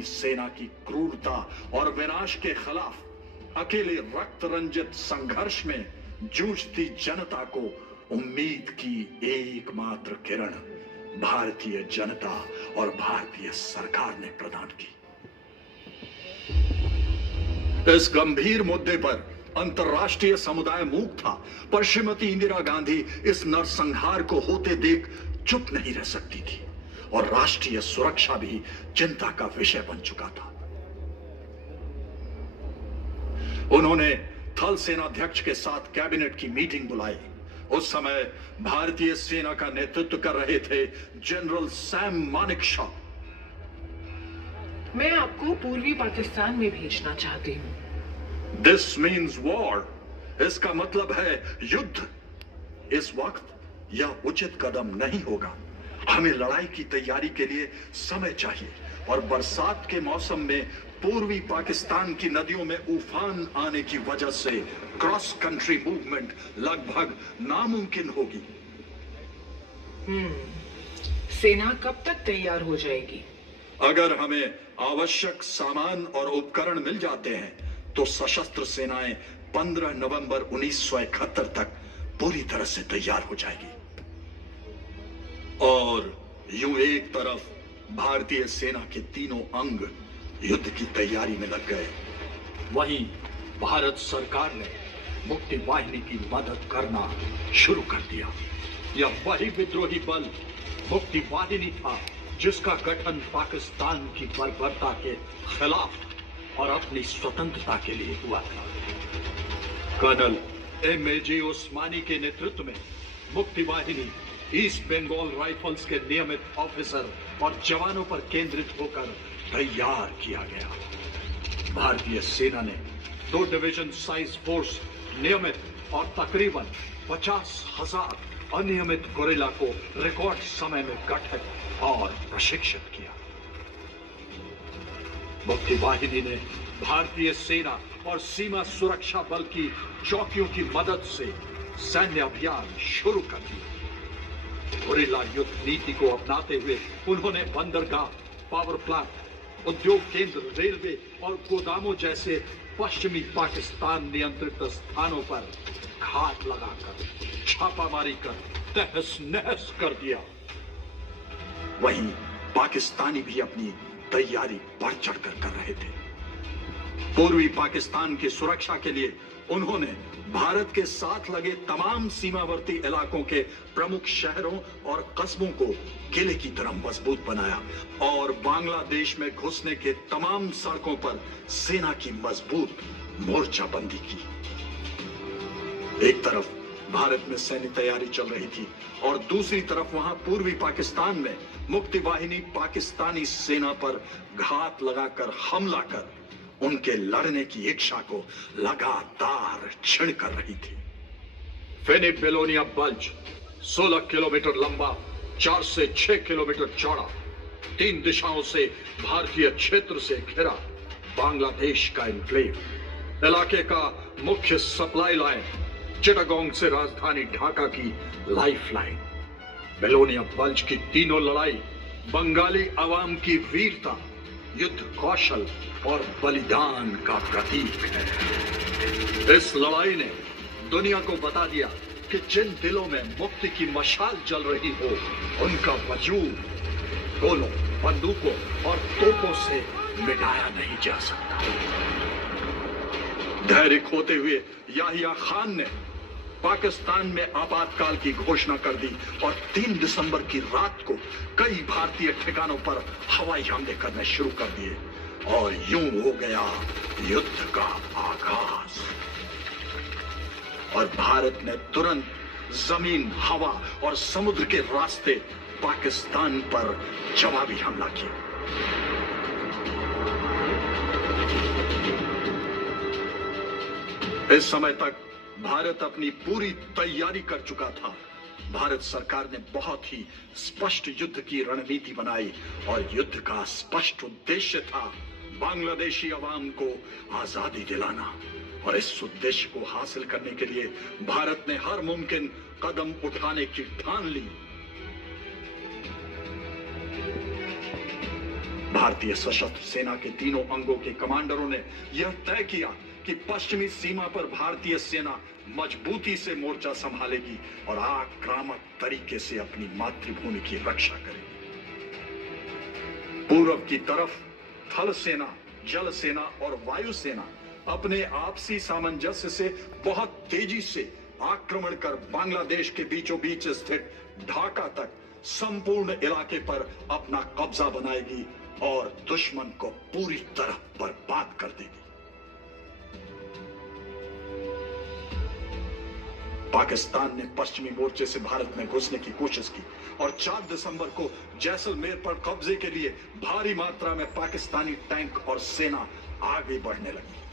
भारतीय सेना की क्रूरता और विनाश के खिलाफ अकेले रक्त रंजित संघर्ष में जूझती जनता को उम्मीद की एकमात्र किरण भारतीय जनता और भारतीय सरकार ने प्रदान की। इस गंभीर मुद्दे पर अंतर्राष्ट्रीय समुदाय मूक था, पर श्रीमती इंदिरा गांधी इस नरसंहार को होते देख चुप नहीं रह सकती थी और राष्ट्रीय सुरक्षा भी चिंता का विषय बन चुका था। उन्होंने थल सेनाध्यक्ष के साथ कैबिनेट की मीटिंग बुलाई। उस समय भारतीय सेना का नेतृत्व कर रहे थे जनरल सैम मानेकशॉ। मैं आपको पूर्वी पाकिस्तान में भेजना चाहती हूँ। This means war. इसका मतलब है युद्ध। इस वक्त यह उचित कदम नहीं होगा। हमें लड़ाई की तैयारी के लिए समय चाहिए और बरसात के मौसम में पूर्वी पाकिस्तान की नदियों में उफान आने की वजह से क्रॉस कंट्री मूवमेंट लगभग नामुमकिन होगी। सेना कब तक तैयार हो जाएगी? अगर हमें आवश्यक सामान और उपकरण मिल जाते हैं तो सशस्त्र सेनाएं 15 नवंबर 1971 तक पूरी तरह से तैयार हो जाएगी। और यूं एक तरफ भारतीय सेना के तीनों अंग युद्ध की तैयारी में लग गए, वहीं भारत सरकार ने मुक्ति वाहिनी की मदद करना शुरू कर दिया। यह वही विद्रोही बल मुक्ति वाहिनी था जिसका गठन पाकिस्तान की बर्बरता के खिलाफ और अपनी स्वतंत्रता के लिए हुआ था। Colonel M.A.J. ओस्मानी के नेतृत्व में मुक्ति वाहिनी ईस्ट बंगाल राइफल्स के नियमित ऑफिसर और जवानों पर केंद्रित होकर तैयार किया गया। भारतीय सेना ने 2 डिवीजन साइज फोर्स नियमित और तकरीबन 50,000 अनियमित गोरिल्ला को रिकॉर्ड समय में गठित और प्रशिक्षित किया। मुक्ति वाहिनी ने भारतीय सेना और सीमा सुरक्षा बल की चौकियों की मदद से सैन्य अभियान शुरू कर दिया। गोरिल्ला युद्ध नीति को अपनाते हुए उन्होंने बंदरगाह, पावर प्लांट, उद्योग केंद्र, रेलवे और गोदामों जैसे पश्चिमी पाकिस्तान नियंत्रित स्थानों पर घात लगाकर छापामारी कर तहस नहस कर दिया। वहीं पाकिस्तानी भी अपनी तैयारी बढ़ चढ़कर कर रहे थे। पूर्वी पाकिस्तान की सुरक्षा के लिए उन्होंने भारत के साथ लगे तमाम सीमावर्ती इलाकों के प्रमुख शहरों और कस्बों को किले की तरह मजबूत बनाया और बांग्लादेश में घुसने के तमाम सड़कों पर सेना की मजबूत मोर्चाबंदी की। एक तरफ भारत में सैन्य तैयारी चल रही थी और दूसरी तरफ वहां पूर्वी पाकिस्तान में मुक्ति वाहिनी पाकिस्तानी सेना पर घात लगाकर हमला कर उनके लड़ने की इच्छा को लगातार क्षीण कर रही थी। फेनी बेलोनिया बल्ज 16 किलोमीटर लंबा, 4 से 6 किलोमीटर चौड़ा, 3 दिशाओं से भारतीय क्षेत्र से घिरा बांग्लादेश का एन्क्लेव, इलाके का मुख्य सप्लाई लाइन, चिटागोंग से राजधानी ढाका की लाइफलाइन। बेलोनिया बल्ज की तीनों लड़ाई बंगाली आवाम की वीरता, युद्ध कौशल और बलिदान का प्रतीक है। इस लड़ाई ने दुनिया को बता दिया कि जिन दिलों में मुक्ति की मशाल जल रही हो, उनका वजूद गोलों, बंदूकों और तोपों से मिटाया नहीं जा सकता। धैर्य खोते हुए याहिया खान ने पाकिस्तान में आपातकाल की घोषणा कर दी और 3 दिसंबर की रात को कई भारतीय ठिकानों पर हवाई हमले करने शुरू कर दिए और यूं हो गया युद्ध का आगाज। और भारत ने तुरंत जमीन, हवा और समुद्र के रास्ते पाकिस्तान पर जवाबी हमला किया। इस समय तक भारत अपनी पूरी तैयारी कर चुका था। भारत सरकार ने बहुत ही स्पष्ट युद्ध की रणनीति बनाई और युद्ध का स्पष्ट उद्देश्य था बांग्लादेशी अवाम को आजादी दिलाना। और इस उद्देश्य को हासिल करने के लिए भारत ने हर मुमकिन कदम उठाने की ठान ली। भारतीय सशस्त्र सेना के तीनों अंगों के कमांडरों ने यह तय किया कि पश्चिमी सीमा पर भारतीय सेना मजबूती से मोर्चा संभालेगी और आक्रामक तरीके से अपनी मातृभूमि की रक्षा करेगी। पूर्व की तरफ थल सेना, जल सेना और वायु सेना अपने आपसी सामंजस्य से बहुत तेजी से आक्रमण कर बांग्लादेश के बीचों बीच स्थित ढाका तक संपूर्ण इलाके पर अपना कब्जा बनाएगी और दुश्मन को पूरी तरह बर्बाद कर देगी। पाकिस्तान ने पश्चिमी मोर्चे से भारत में घुसने की कोशिश की और 4 दिसंबर को जैसलमेर पर कब्जे के लिए भारी मात्रा में पाकिस्तानी टैंक और सेना आगे बढ़ने लगी।